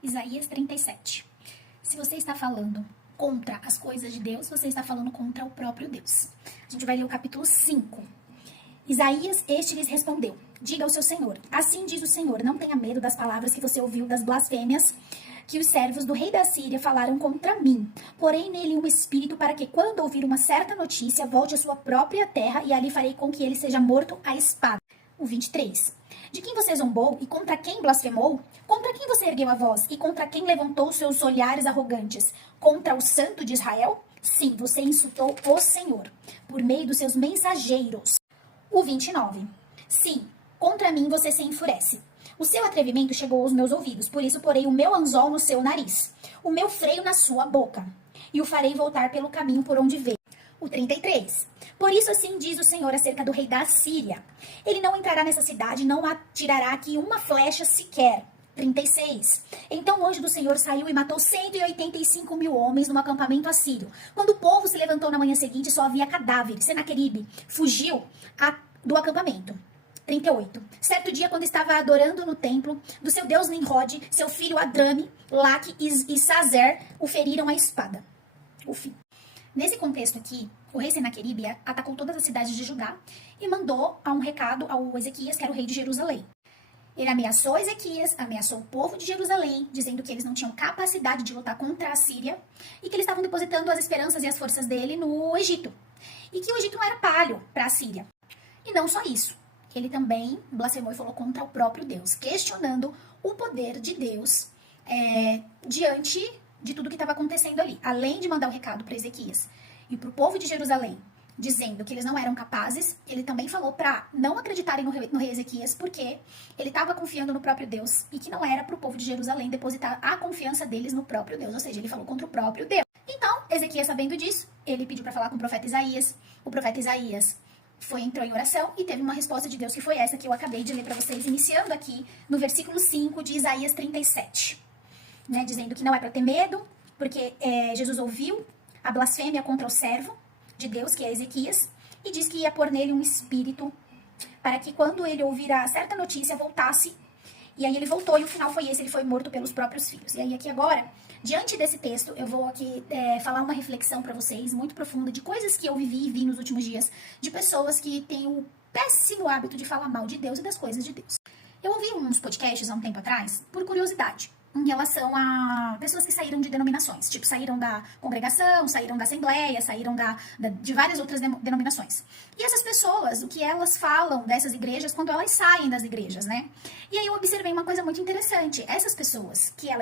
Isaías 37. Se você está falando contra as coisas de Deus, você está falando contra o próprio Deus. A gente vai ler o capítulo 5. Isaías, este lhes respondeu: diga ao seu senhor, assim diz o Senhor, não tenha medo das palavras que você ouviu, das blasfêmias que os servos do rei da Síria falaram contra mim. Porém nele um espírito para que, quando ouvir uma certa notícia, volte à sua própria terra, e ali farei com que ele seja morto à espada. O 23. De quem você zombou e contra quem blasfemou? Contra quem você ergueu a voz e contra quem levantou seus olhares arrogantes? Contra o Santo de Israel? Sim, você insultou o Senhor, por meio dos seus mensageiros. O 29. Sim, contra mim você se enfurece. O seu atrevimento chegou aos meus ouvidos, por isso porei o meu anzol no seu nariz, o meu freio na sua boca, e o farei voltar pelo caminho por onde veio. O 33. Por isso assim diz o Senhor acerca do rei da Síria: ele não entrará nessa cidade, não atirará aqui uma flecha sequer. 36. Então o anjo do Senhor saiu e matou 185 mil homens no acampamento assírio. Quando o povo se levantou na manhã seguinte, só havia cadáveres. Senaqueribe fugiu do acampamento. 38. Certo dia, quando estava adorando no templo do seu deus Nimrod, seu filho Adrame, Laque e Sazer o feriram à espada. O fim. Nesse contexto aqui, o rei Senaqueribe atacou todas as cidades de Judá e mandou um recado ao Ezequias, que era o rei de Jerusalém. Ele ameaçou Ezequias, ameaçou o povo de Jerusalém, dizendo que eles não tinham capacidade de lutar contra a Síria e que eles estavam depositando as esperanças e as forças dele no Egito. E que o Egito não era palho para a Síria. E não só isso. Ele também blasfemou e falou contra o próprio Deus, questionando o poder de Deus diante de tudo que estava acontecendo ali. Além de mandar o recado para Ezequias e para o povo de Jerusalém, dizendo que eles não eram capazes, ele também falou para não acreditarem no rei Ezequias, porque ele estava confiando no próprio Deus e que não era para o povo de Jerusalém depositar a confiança deles no próprio Deus. Ou seja, ele falou contra o próprio Deus. Então, Ezequias, sabendo disso, ele pediu para falar com o profeta Isaías. O profeta Isaías entrou em oração e teve uma resposta de Deus, que foi essa que eu acabei de ler para vocês, iniciando aqui no versículo 5 de Isaías 37, né, dizendo que não é para ter medo, porque Jesus ouviu a blasfêmia contra o servo de Deus, que é Ezequias, e diz que ia pôr nele um espírito para que, quando ele ouvir a certa notícia, voltasse. E aí ele voltou, e o final foi esse: ele foi morto pelos próprios filhos. E aí aqui agora, diante desse texto, eu vou aqui falar uma reflexão para vocês, muito profunda, de coisas que eu vivi e vi nos últimos dias, de pessoas que têm o péssimo hábito de falar mal de Deus e das coisas de Deus. Eu ouvi uns podcasts há um tempo atrás, por curiosidade, em relação a pessoas que saíram de denominações, tipo, saíram da congregação, saíram da assembleia, saíram de várias outras denominações. E essas pessoas, o que elas falam dessas igrejas quando elas saem das igrejas, né? E aí eu observei uma coisa muito interessante. Essas pessoas que elas